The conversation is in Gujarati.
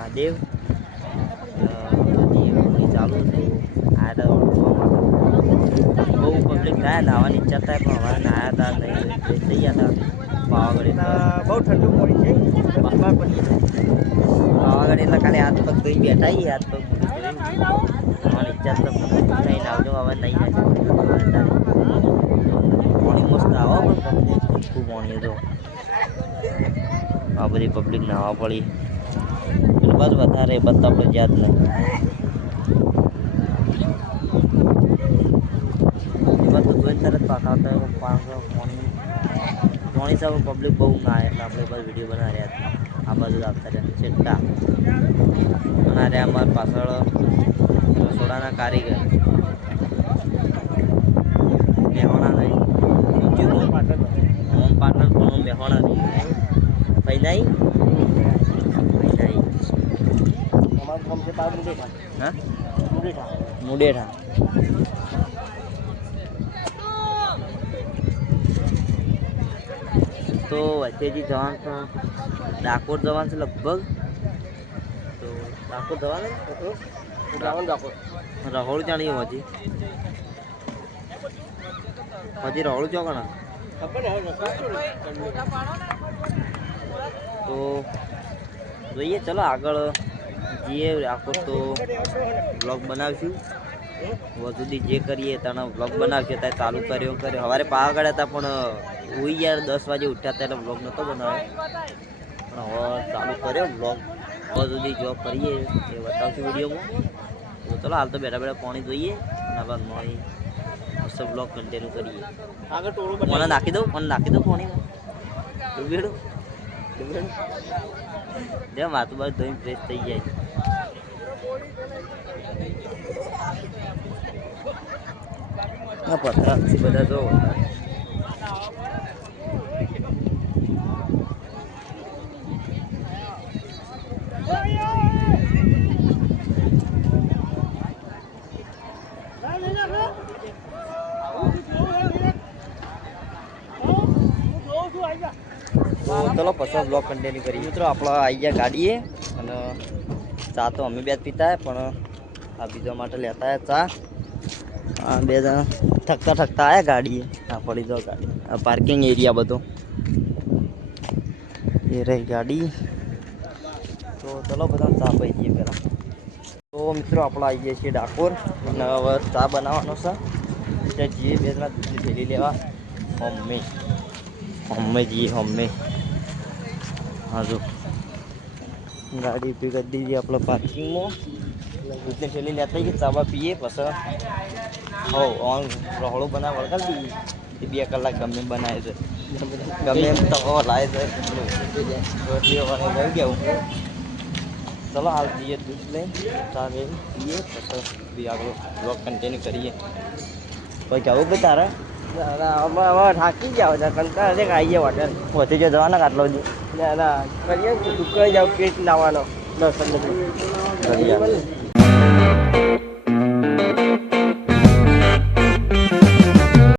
મહાદેવ ચાલુ હતું આ તો બહુ પબ્લિક ગયા નાવાની ઈચ્છા થાય પણ હવે નાયા હતા નહીં થઈ ગયા હતા પાવાગઢ બહુ ઠંડુ પડી છે પાવાગઢ એટલે ખાલી હાથ પગ ધોઈ બેઠા હાથ પગ નાવાની ઈચ્છા તો નહીં આવજો હવે નહીં જાય પાણી મસ્ત આવો પણ ખૂબ પાણી હતો આ બધી પબ્લિક નાવા પડી બસ વધારે બસ આપણે યાદ નહીં એમાં તો જોઈ તરત પાકાવતા પાણી સાહેબ પબ્લિક બહુ ના એટલે આપણે બસ વિડીયો બના રહ્યા હતા આ બાજુ આવતા રહ્યા છેટ્ટા બના રહ્યા અમારા પાછળ રસોડાના કારીગર મેહોણા નહીં હોમ પાટણ પણ મેહોણા નહીં ફૈનાઈ હા મુડેઠા તો વચ્ચેથી જવાનું તો ડાકોર જવાનું છે લગભગ તો ડાકોર જવાનું રહોળું જાણીએ હજી રહોળું ચો ઘણા તો જોઈએ ચલો આગળ જઈએ ડાકોર તો વ્લોગ બનાવશું વધુથી જે કરીએ તેનો વ્લોગ બનાવશે ત્યારે ચાલુ કર્યો સવારે પાવાગઢ હતા પણ હું યાર 10 વાગે ઉઠ્યા હતા એટલે વ્લોગ નહોતો બનાવ્યો પણ હવે ચાલુ કર્યો વ્લોગ હવે સુધી જોબ કરીએ એ બતાવશું વિડીયોમાં તો ચલો હાલ તો બેઠા બેઠા પાણી જોઈએ એના બાદ પાણી મસ્ત વ્લોગ કન્ટિન્યુ કરીએ મને નાખી દઉં પાણીમાં ડૂબેડું જે માથું બાજુ ધોઈને ફ્રેશ થઈ જાય પથરા બધા જો ચલો પછી બ્લોગ કન્ટિન્યુ કરીએ મિત્રો આપણે આવી ગયા ગાડીએ અને ચા તો અમે બે જ પીતા પણ આ બીજા માટે લેતા ચા આ બે જણા ઠકતા આવ્યા ગાડીએ આ પડી દો ગાડી આ પાર્કિંગ એરિયા બધો એ રહી ગાડી તો ચલો બધા ચા પી જઈએ પહેલાં તો મિત્રો આપણે આવી જઈએ છીએ ડાકોર અને હવે ચા બનાવવાનો છે ત્યાં જઈએ બે જણા દૂધની થેલી લેવા હોમે જઈએ હા જો ગાડી પી કરી દીધી આપણે પાર્કિંગમાં દૂધની થેલી લેતા જઈએ ચાબા પીએ પછી ઓન રહોળું બનાવ વળગાડ દઈએ એ 2 કલાક ગમે બનાવે છે ગમે એમ તવો લાવે છે રોટલીઓ બનાવી ગયું ચલો હાલ જઈએ દૂધ લઈને ચા લઈને પીએ પછી બી આગળ બ્લોગ કન્ટિન્યુ કરીએ ભાઈ જવું ભાઈ તારે હવે થાકી જાવ કંટાળા છે કે આવી જાય હોટેલ વચ્ચે જો જવાના આટલો જ ના કરીએ દુકાને જાવ કેટ લાવવાનો 10 15 કરી